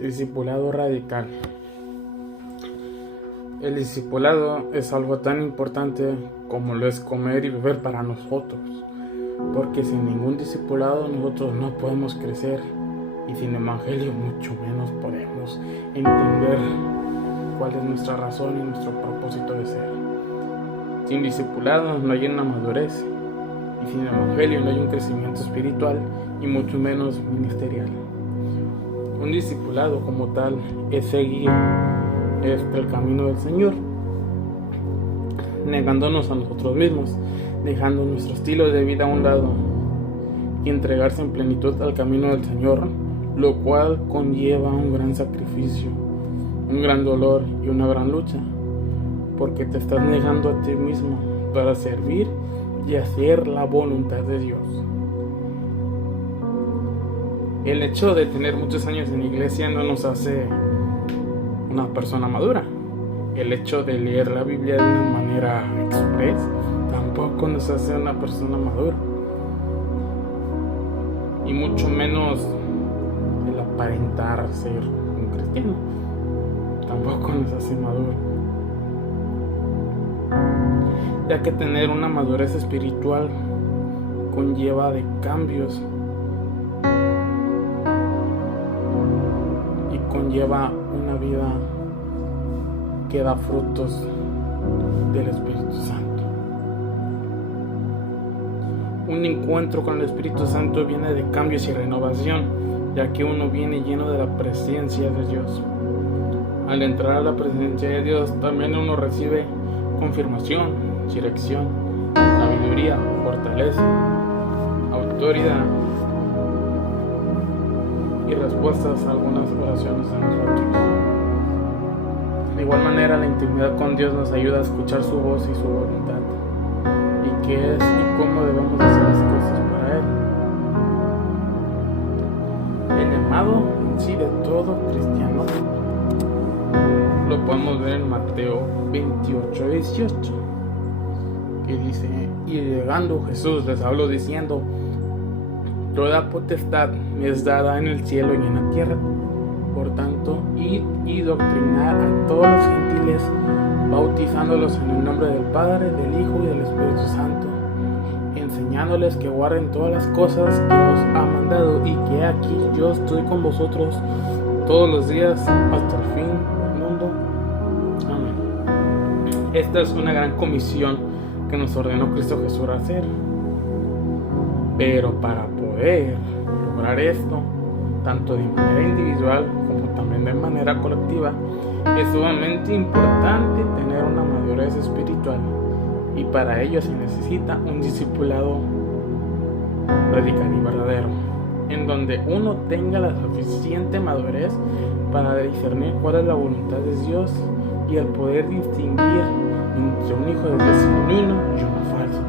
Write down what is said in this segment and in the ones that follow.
Discipulado radical. El discipulado es algo tan importante como lo es comer y beber para nosotros, porque sin ningún discipulado nosotros no podemos crecer y sin evangelio mucho menos podemos entender cuál es nuestra razón y nuestro propósito de ser. Sin discipulado no hay una madurez y sin evangelio no hay un crecimiento espiritual y mucho menos ministerial. Un discipulado como tal es seguir el camino del Señor, negándonos a nosotros mismos, dejando nuestro estilo de vida a un lado y entregarse en plenitud al camino del Señor, lo cual conlleva un gran sacrificio, un gran dolor y una gran lucha, porque te estás negando a ti mismo para servir y hacer la voluntad de Dios. El hecho de tener muchos años en la iglesia no nos hace una persona madura. El hecho de leer la Biblia de una manera express tampoco nos hace una persona madura. Y mucho menos el aparentar ser un cristiano tampoco nos hace maduro. Ya que tener una madurez espiritual conlleva de cambios y conlleva una vida que da frutos del Espíritu Santo. Un encuentro con el Espíritu Santo viene de cambios y renovación, ya que uno viene lleno de la presencia de Dios. Al entrar a la presencia de Dios, también uno recibe confirmación, dirección, sabiduría, fortaleza, autoridad y respuestas a algunas oraciones de nosotros. De igual manera, la intimidad con Dios nos ayuda a escuchar su voz y su voluntad, y qué es y cómo debemos hacer las cosas para Él. El llamado en sí de todo cristiano lo podemos ver en Mateo 28:18, que dice: y llegando Jesús les habló diciendo: toda potestad me es dada en el cielo y en la tierra. Por tanto, id y doctrinar a todos los gentiles, bautizándolos en el nombre del Padre, del Hijo y del Espíritu Santo, enseñándoles que guarden todas las cosas que os ha mandado, y que aquí yo estoy con vosotros todos los días hasta el fin del mundo. Amén. Esta es una gran comisión que nos ordenó Cristo Jesús hacer. Pero para poder lograr esto, tanto de manera individual como también de manera colectiva, es sumamente importante tener una madurez espiritual, y para ello se necesita un discipulado radical y verdadero, en donde uno tenga la suficiente madurez para discernir cuál es la voluntad de Dios y el poder distinguir entre un hijo de Dios genuino y uno falso.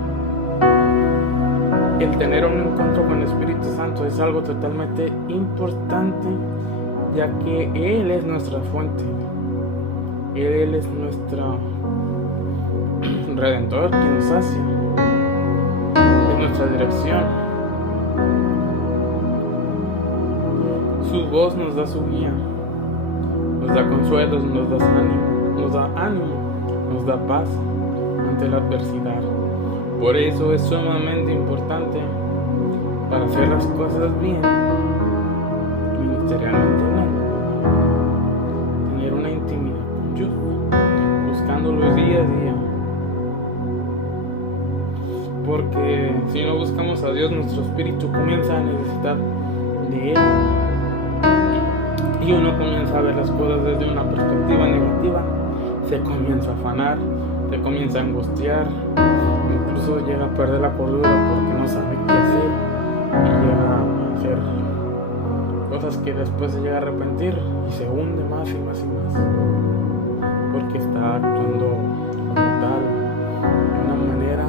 El tener un encuentro con el Espíritu Santo es algo totalmente importante, ya que Él es nuestra fuente, Él es nuestro Redentor, quien nos sacia, es nuestra dirección. Su voz nos da su guía, nos da consuelo, nos da ánimo, nos da paz ante la adversidad. Por eso es sumamente importante, para hacer las cosas bien, ministerialmente no, tener una intimidad con Dios, buscándolo día a día. Porque si no buscamos a Dios, nuestro espíritu comienza a necesitar de Él, y uno comienza a ver las cosas desde una perspectiva negativa, se comienza a afanar, se comienza a angustiar, incluso llega a perder la cordura porque no sabe qué hacer, y llega a hacer cosas que después se llega a arrepentir y se hunde más y más y más, porque está actuando como tal de una manera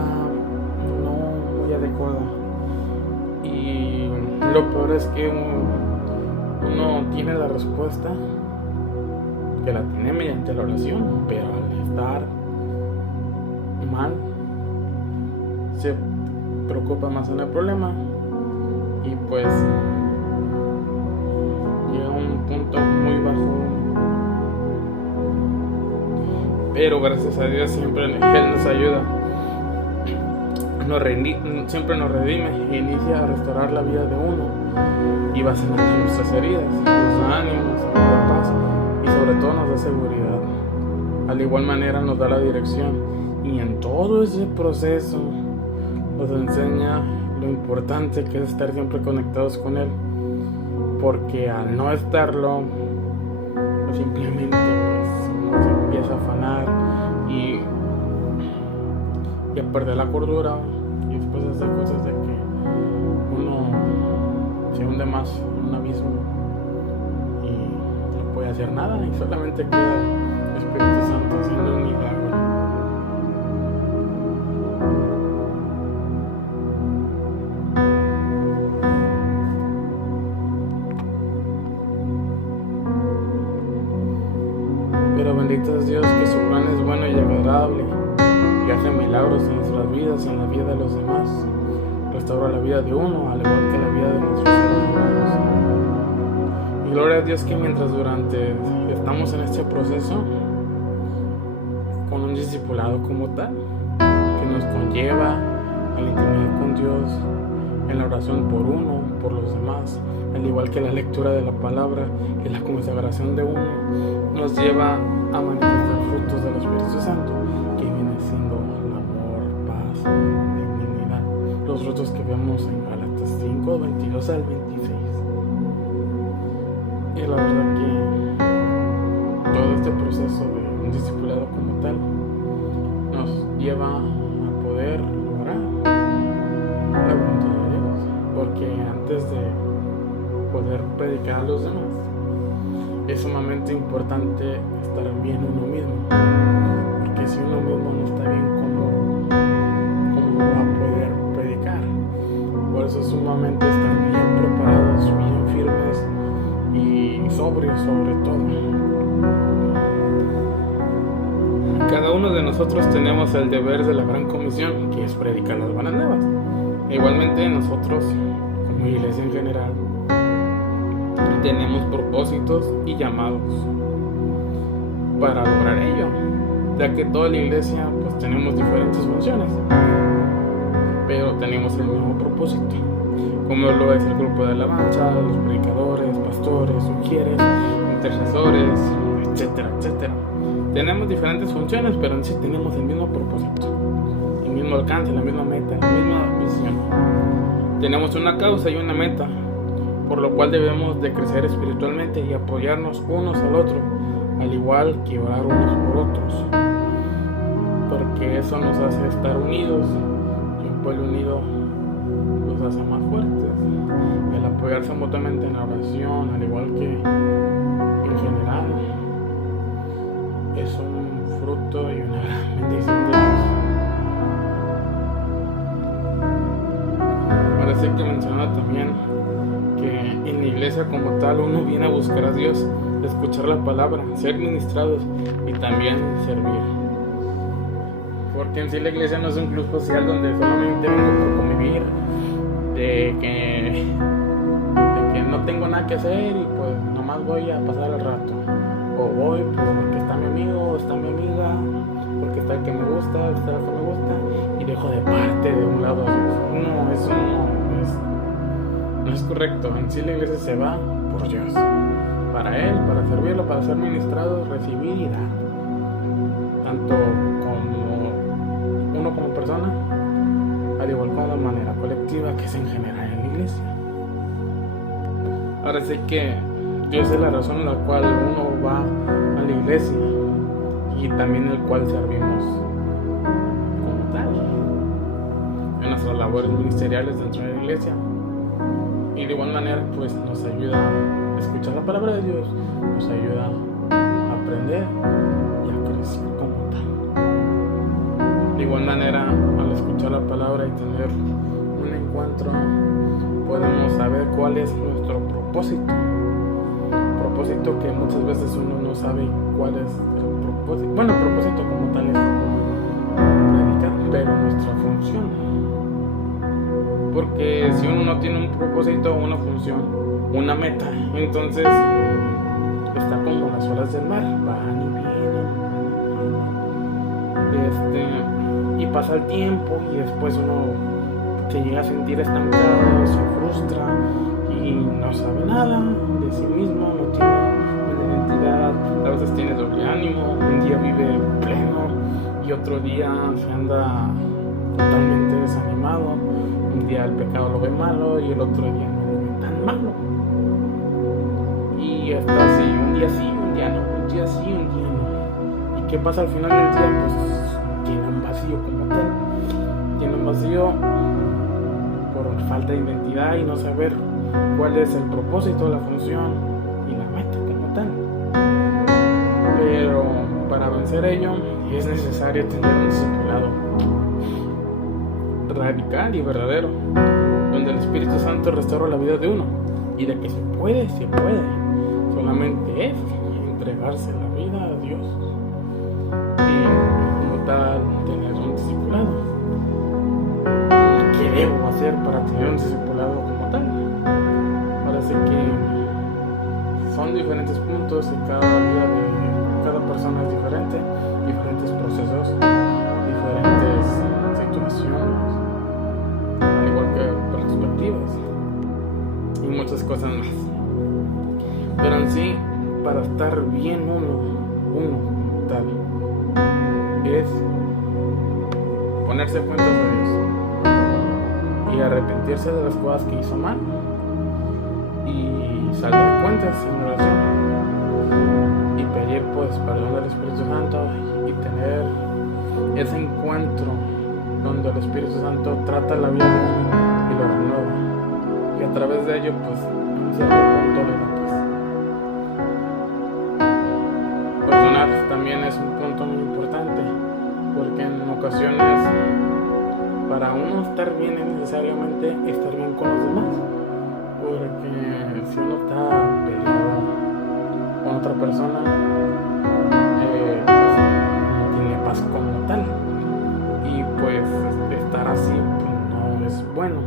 no muy adecuada. Y lo peor es que uno tiene la respuesta, que la tiene mediante la oración, pero al estar mal se preocupa más en el problema, y pues llega a un punto muy pero gracias a Dios siempre Él nos ayuda, siempre nos redime e inicia a restaurar la vida de uno y va sanando nuestras heridas, nos da ánimos, nos da paz y sobre todo nos da seguridad. Al igual manera nos da la dirección y en todo ese proceso nos enseña lo importante que es estar siempre conectados con Él, porque al no estarlo simplemente pues uno se empieza a afanar y a perder la cordura y después hace cosas de que uno se hunde más en un abismo y no puede hacer nada y solamente queda el Espíritu Santo haciendo un milagro. Pero bendito es Dios que su plan es bueno y agradable y hace milagros en nuestras vidas y en la vida de los demás. Restaura la vida de uno, al igual que la vida de nuestros hermanos. Y gloria a Dios que mientras estamos en este proceso, con un discipulado como tal, que nos conlleva a la intimidad con Dios, en la oración por uno, por los demás, al igual que la lectura de la palabra y la consagración de uno, nos lleva a manifestar frutos del Espíritu Santo, que viene siendo el amor, paz, benignidad, los frutos que vemos en Gálatas 5, 22 al 26. Y la verdad que todo este proceso de un discipulado como tal nos lleva a poder lograr la voluntad de Dios, porque antes de poder predicar a los demás es sumamente importante estar bien uno mismo, porque si uno mismo no está bien, ¿cómo va a poder predicar? Por eso es sumamente estar bien preparados, bien firmes y sobrios sobre todo. Cada uno de nosotros tenemos el deber de la gran comisión, que es predicar las buenas nuevas. Igualmente nosotros, como iglesia en general, tenemos propósitos y llamados para lograr ello, ya que toda la iglesia pues tenemos diferentes funciones, pero tenemos el mismo propósito, como lo es el grupo de alabanza, los predicadores, pastores, sugieres, intercesores, etcétera, etcétera. Tenemos diferentes funciones, pero en sí tenemos el mismo propósito, el mismo alcance, la misma meta, la misma visión. Tenemos una causa y una meta, por lo cual debemos de crecer espiritualmente y apoyarnos unos al otro, al igual que orar unos por otros, porque eso nos hace estar unidos, y un pueblo unido nos hace más fuertes. El apoyarse mutuamente en la oración, al igual que en general, es un fruto y una gran bendición de Dios. Parece que menciona también que en la iglesia como tal uno viene a buscar a Dios, escuchar la palabra, ser ministrados y también servir. Porque en sí la iglesia no es un club social donde solamente vengo por convivir, de que no tengo nada que hacer y pues nomás voy a pasar el rato, o voy porque está mi amigo o está mi amiga, porque está el que me gusta, está el que me gusta, y dejo de parte de un lado a Dios. No, eso no es correcto. En sí la iglesia se va por Dios, para Él, para servirlo, para ser ministrados, recibir y dar, tanto como uno como persona, al igual como de manera colectiva, que es en general en la iglesia. Ahora sí que Dios es la razón en la cual uno va a la iglesia y también el cual servimos como tal en nuestras labores ministeriales dentro de la iglesia. Y de igual manera pues nos ayuda a escuchar la palabra de Dios, nos ayuda a aprender y a crecer como tal. De igual manera, al escuchar la palabra y tener un encuentro, podemos saber cuál es nuestro propósito que muchas veces uno no sabe cuál es el propósito. Bueno, el propósito como tal es predicar, pero nuestra función, porque si uno no tiene un propósito, una función, una meta, entonces está como las olas del mar, van y vienen, Y pasa el tiempo y después uno se llega a sentir estancado, se frustra y no sabe nada de sí mismo, no tiene una identidad, a veces tiene doble ánimo, un día vive pleno y otro día se anda totalmente desanimado, un día el pecado lo ve malo y el otro día no lo ve tan malo. Y está así, un día sí, un día no, un día sí, un día no. ¿Y qué pasa al final del día? Pues tiene un vacío como tal, tiene un vacío por falta de identidad y no saber cuál es el propósito, la función y la meta como tal. Pero para vencer ello es necesario tener un discipulado radical y verdadero, donde el Espíritu Santo restaura la vida de uno, y de que se puede, solamente es entregarse la vida a Dios y como tal tener un discipulado. ¿Qué debo hacer para tener un discipulado como tal? Parece que son diferentes puntos y cada vida de cada persona es diferente, diferentes procesos, diferentes situaciones, al igual que perspectivas y muchas cosas más. Pero en sí, para estar bien uno tal, es ponerse cuentas a Dios y arrepentirse de las cosas que hizo mal y saldar cuentas en oración y pedir pues perdón del Espíritu Santo y tener ese encuentro donde el Espíritu Santo trata la vida de uno y lo renueva, y a través de ello pues en cierto punto le da paz. Perdonar también es un punto muy importante, porque en ocasiones para uno estar bien es necesariamente estar bien con los demás, porque si uno está peleado con otra persona pues no tiene paz como tal, y pues estar así pues, no es bueno.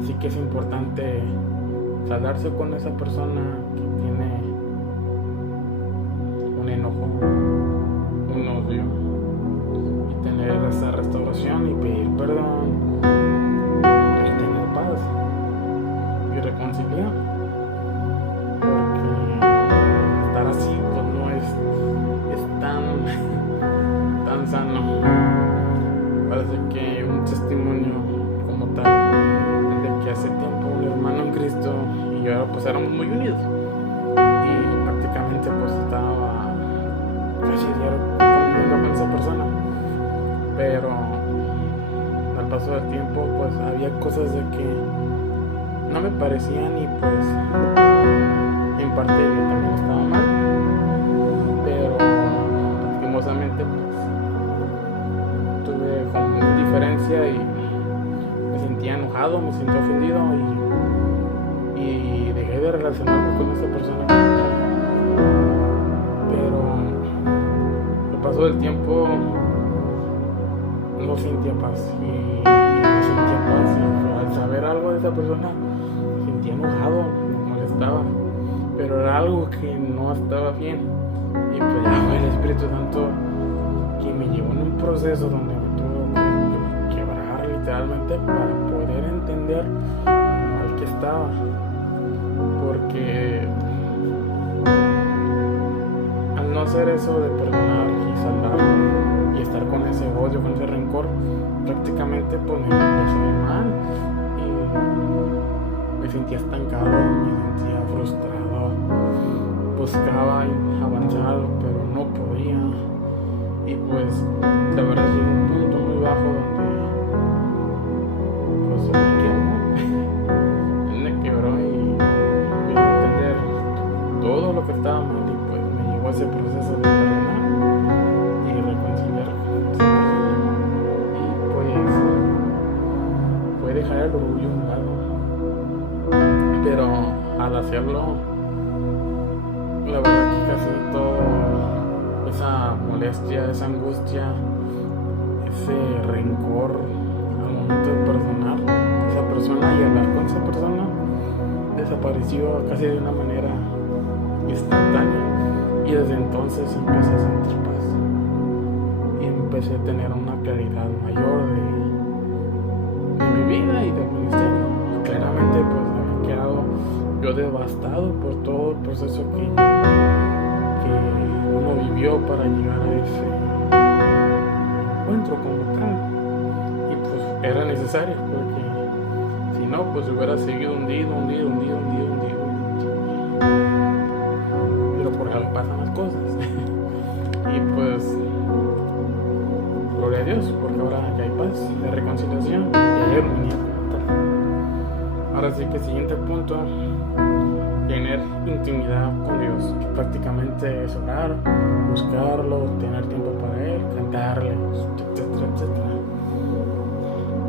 Así que es importante saldarse con esa persona que tiene un enojo, un odio, y tener esa restauración y pedir perdón y tener paz y reconciliar, porque estar así pues no es tan sano. Parece que un testimonio como tal de que hace tiempo un hermano en Cristo y yo pues éramos muy unidos y prácticamente pues estaba casi diario conviviendo con esa persona, pero al paso del tiempo pues había cosas de que no me parecían y pues en parte yo también estaba mal, pero lastimosamente pues tuve como diferencia y me sentía enojado, me sentía ofendido y dejé de relacionarme con esa persona. Pero al paso del tiempo no sentía paz y al saber algo de esa persona me sentía enojado, me molestaba, pero era algo que no estaba bien, y pues ya fue el Espíritu Santo que me llevó en un proceso donde me tuvo que quebrar literalmente para poder entender lo mal que estaba, porque al no hacer eso de perdonar y saldar y estar con ese odio, con ese rencor, prácticamente pues me empezó a ir mal y me sentía estancado, me sentía frustrado, buscaba avanzar pero no podía, y pues la verdad llegó un punto muy bajo donde pues me quebró y me a entender todo lo que estaba mal, y pues me llevó a ese proceso de perdonar y reconciliar con esa persona, y pues fue dejar el orgullo a un lado, pero al hacerlo la verdad que casi todo esa molestia, esa angustia, ese rencor al momento de perdonar a esa persona y hablar con esa persona desapareció casi de una manera instantánea, y desde entonces empecé a sentir paz y empecé a tener una claridad mayor de mi vida y del ministerio. Claramente pues había quedado yo devastado por todo el proceso que uno vivió para llegar a ese encuentro como tal, y pues era necesario, porque si no pues hubiera seguido hundido, pero por algo pasan las cosas. Y pues gloria a Dios, porque ahora ya hay paz, hay reconciliación y hay armonía como tal. Ahora sí que el siguiente punto, tener intimidad con Dios, que prácticamente es orar, buscarlo, tener tiempo para Él, cantarle, etcétera, etcétera.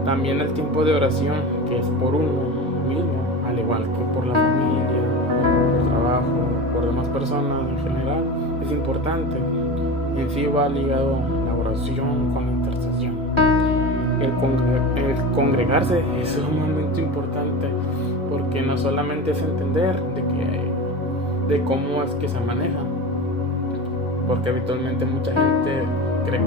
También el tiempo de oración, que es por uno mismo, al igual que por la familia, por trabajo, por demás personas en general, es importante. En sí va ligado la oración con la intercesión. El congregarse es sumamente importante, porque no solamente es entender de cómo es que se maneja, porque habitualmente mucha gente cree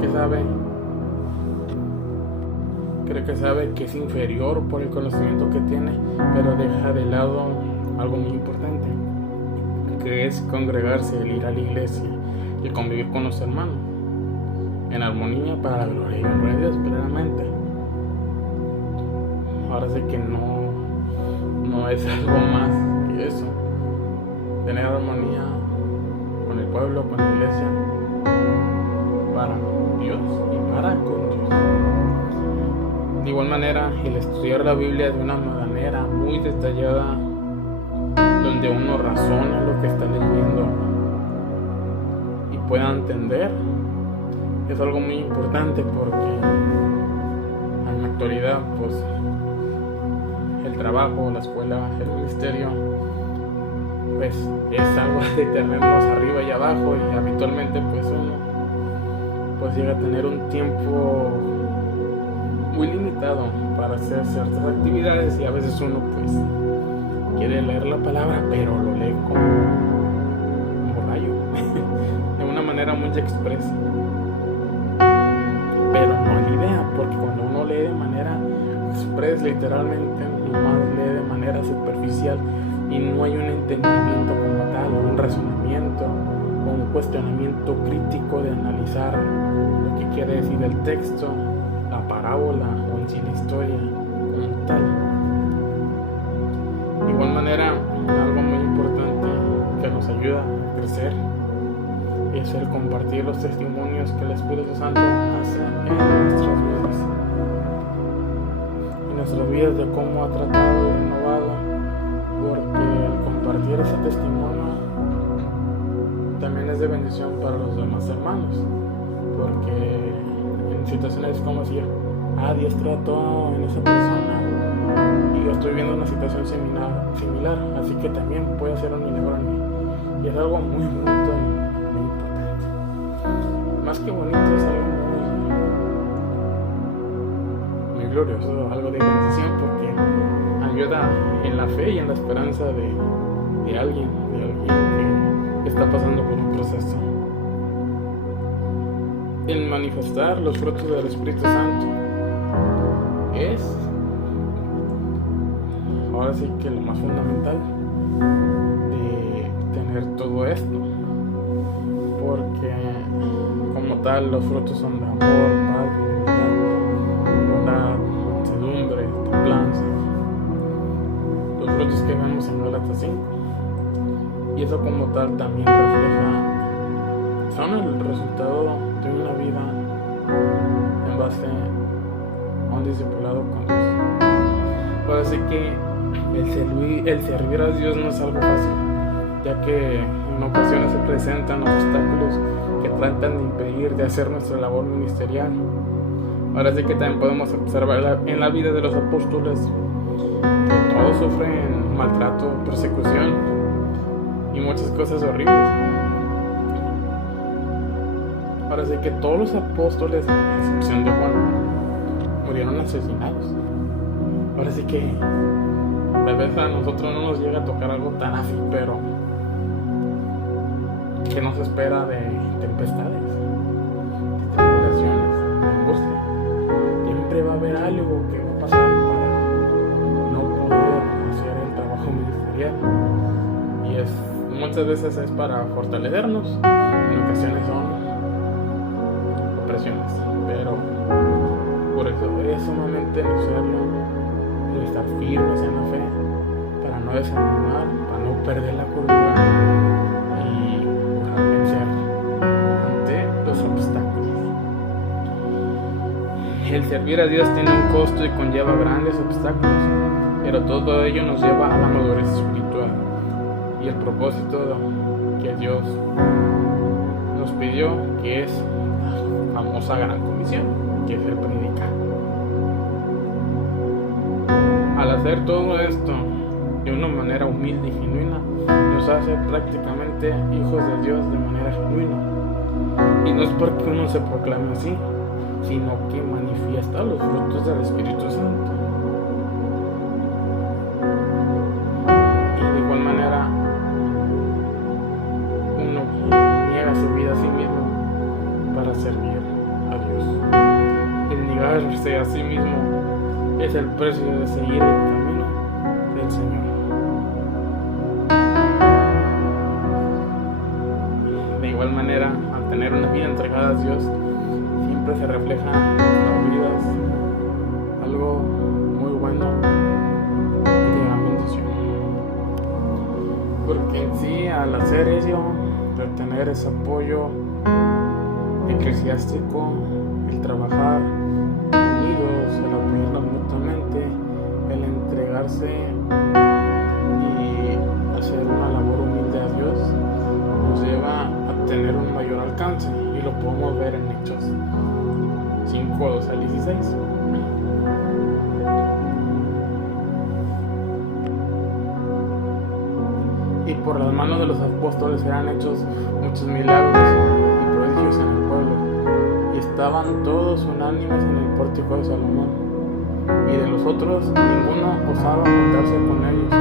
que sabe que es inferior por el conocimiento que tiene, pero deja de lado algo muy importante, que es congregarse, el ir a la iglesia y convivir con los hermanos en armonía para la gloria y honra de Dios plenamente. Ahora sé que no es algo más que eso, tener armonía con el pueblo, con la iglesia, para Dios y para con Dios. De igual manera, el estudiar la Biblia de una manera muy detallada, donde uno razona lo que está leyendo y pueda entender, es algo muy importante, porque en la actualidad pues el trabajo, la escuela, el ministerio pues es algo de terrenos arriba y abajo, y habitualmente pues uno pues llega a tener un tiempo muy limitado para hacer ciertas actividades, y a veces uno pues quiere leer la palabra, pero lo lee como rayo de una manera muy expresa, pero no es la idea, porque cuando uno lee de manera expresa, literalmente nomás lee de manera superficial y no hay un entendimiento como tal, un razonamiento o un cuestionamiento crítico de analizar lo que quiere decir el texto, la parábola o en sí la historia como tal. De igual manera, algo muy importante que nos ayuda a crecer es el compartir los testimonios que el Espíritu Santo hace en nuestras vidas, de cómo ha tratado y renovado, porque el compartir ese testimonio también es de bendición para los demás hermanos, porque en situaciones como decir, Dios trató en esa persona y yo estoy viendo una situación similar, así que también puede hacer un milagro en mí, y es algo muy bonito y muy importante. Más que bonito, es algo muy glorioso, algo de bendición, porque ayuda en la fe y en la esperanza de alguien que está pasando por un proceso. El manifestar los frutos del Espíritu Santo es ahora sí que lo más fundamental de tener todo esto, porque como tal los frutos son de amor, paz, benignidad, bondad, mansedumbre, templanza, los frutos que vemos en Gálatas 5, y eso como tal también son el resultado de una vida en base a un discipulado con Dios. Por así que el servir a Dios no es algo fácil, ya que en ocasiones se presentan obstáculos que tratan de impedir de hacer nuestra labor ministerial. Ahora sí que también podemos observar en la vida de los apóstoles que todos sufren maltrato, persecución y muchas cosas horribles. Ahora sí que todos los apóstoles, a excepción de Juan, murieron asesinados. Ahora sí que tal vez a nosotros no nos llega a tocar algo tan así, pero que nos espera de tempestades, de tribulaciones, siempre va a haber algo que va a pasar para no poder hacer el trabajo ministerial. Y muchas veces es para fortalecernos, en ocasiones son opresiones, pero por eso es sumamente necesario estar firmes en la fe para no desanimar, para no perder la cordura y para vencer ante los obstáculos. El servir a Dios tiene un costo y conlleva grandes obstáculos, pero todo ello nos lleva a la madurez espiritual y el propósito que Dios nos pidió, que es la famosa gran comisión, que es el predicar. Al hacer todo esto de una manera humilde y genuina, nos hace prácticamente hijos de Dios de manera genuina. Y no es porque uno se proclame así, sino que manifiesta los frutos del Espíritu Santo. Y de igual manera, uno niega su vida a sí mismo para servir a Dios. El negarse a sí mismo es el precio de seguir el camino del Señor. De igual manera, al tener una vida entregada a Dios, siempre se refleja en nuestras vidas algo muy bueno y de gran bendición. Porque en sí, al hacer eso, de tener ese apoyo eclesiástico, el trabajar unidos, el apoyarnos mutuamente, el entregarse y hacer una labor humilde a Dios, nos lleva a tener un mayor alcance, y lo podemos ver en Hechos 5, 12 al 16. Y por las manos de los apóstoles eran hechos muchos milagros y prodigios en el pueblo, y estaban todos unánimes en el pórtico de Salomón, y de los otros ninguno osaba juntarse con ellos,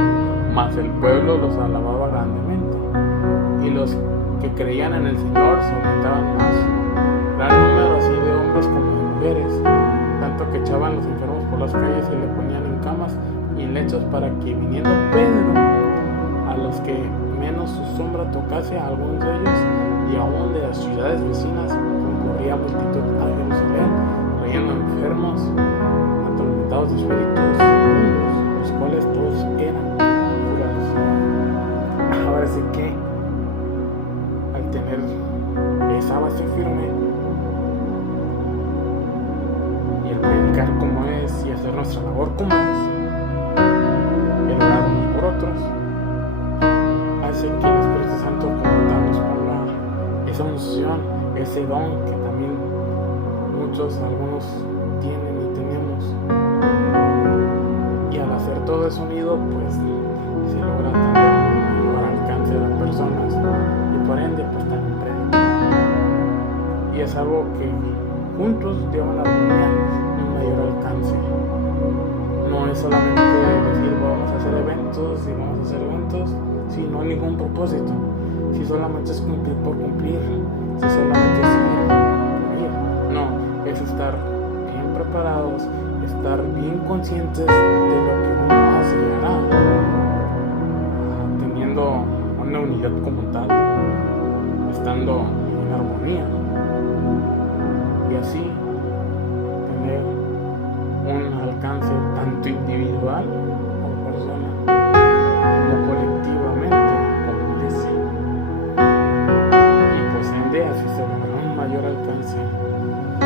mas el pueblo los alababa grandemente, y los que creían en el Señor se aumentaban más, gran número así de hombres como de mujeres, tanto que echaban los enfermos por las calles y le ponían en camas y en lechos, para que viniendo Pedro a los que menos su sombra tocase a algunos de ellos, y aún de las ciudades vecinas concurría multitud a Jerusalén, trayendo enfermos, atormentados de espíritus inmundos, los cuales todos eran curados. Ahora sí que, al tener esa base firme y el predicar como es y hacer nuestra labor como es, el orar unos por otros, hace que el Espíritu Santo nos ponga esa unción, ese don que también algunos tienen y tenemos, y al hacer todo eso unido, pues se logra tener un mayor alcance de personas y por ende pues también predicar, y es algo que juntos llevan a armonía un mayor alcance. No es solamente decir vamos a hacer eventos y vamos a hacer eventos si no hay ningún propósito, si solamente es cumplir por cumplir, si solamente es ir. No, es estar bien preparados, estar bien conscientes de lo que uno hace y hará, teniendo una unidad como tal, estando en armonía, y así tener un alcance tanto individual como persona, como colectivamente como iglesia, y pues ende así se logra un mayor alcance a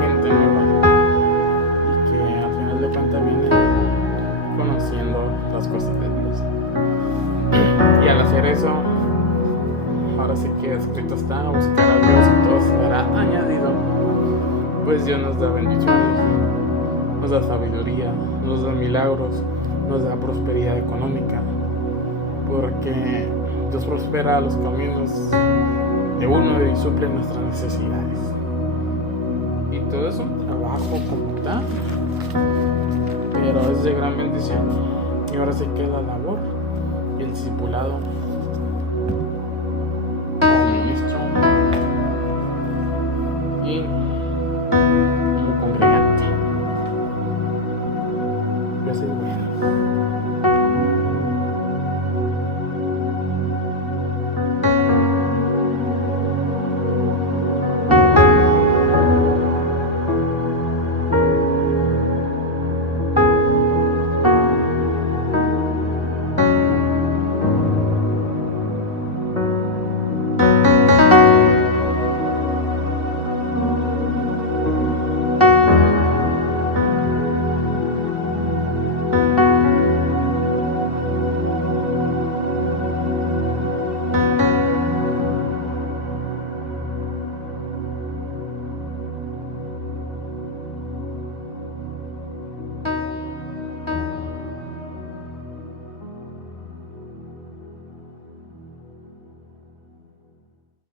gente nueva, y que al final de cuentas viene conociendo las cosas de Dios. Y al hacer eso, ahora sí que escrito está: buscar a Dios y todo será añadido. Pues Dios nos da bendiciones, nos da sabiduría, nos da milagros, nos da prosperidad económica, porque Dios prospera los caminos de uno y suple nuestras necesidades. Y todo es un trabajo como tal, pero es de gran bendición. Y ahora se queda la labor y el discipulado